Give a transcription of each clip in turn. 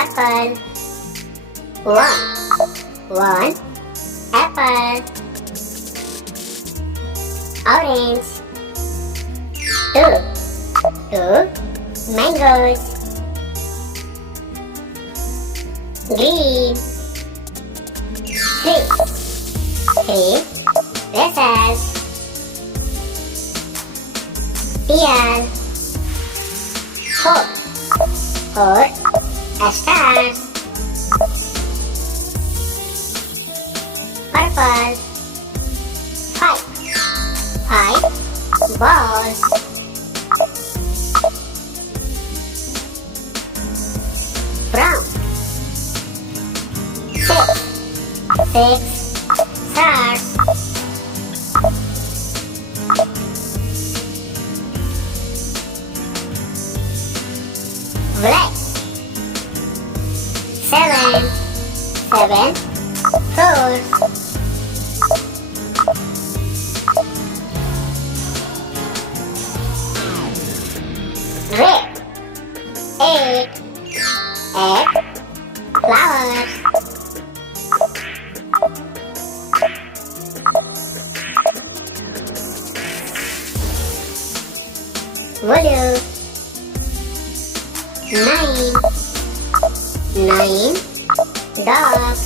purple. One apple. Orange. Two mangoes. Green. Three dresses. Pear. Four stars. Purple. Five balls. Brown. Six stars. Black. Seven fruits. Red. Eight flowers. Blue. Nine dogs.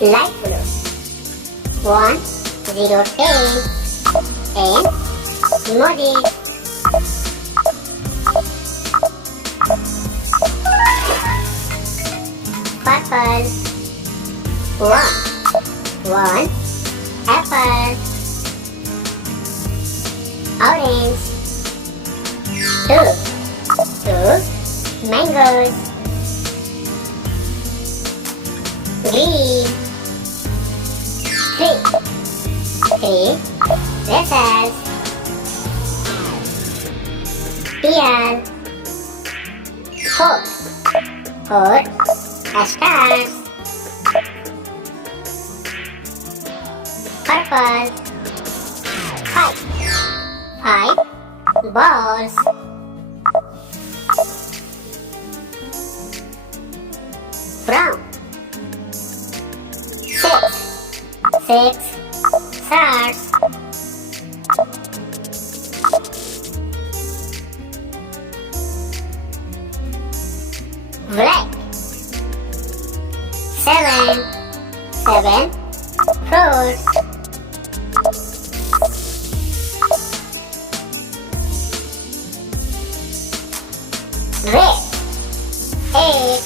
Light blue. 1, 0, 10 and emoji. Purple. One apple. Orange. Two mangoes. Green. Three dresses. Pear. Four stars. Purple. Five balls. Brown. Six stars. Black. Seven fruits. Red. Eight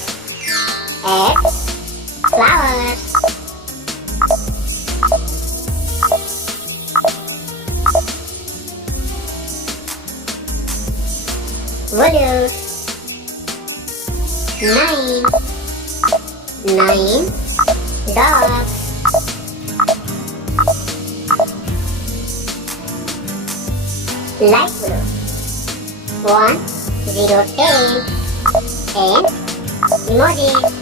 flowers. Blue. Nine dogs. Light blue. 1, 0, 10 and emoji.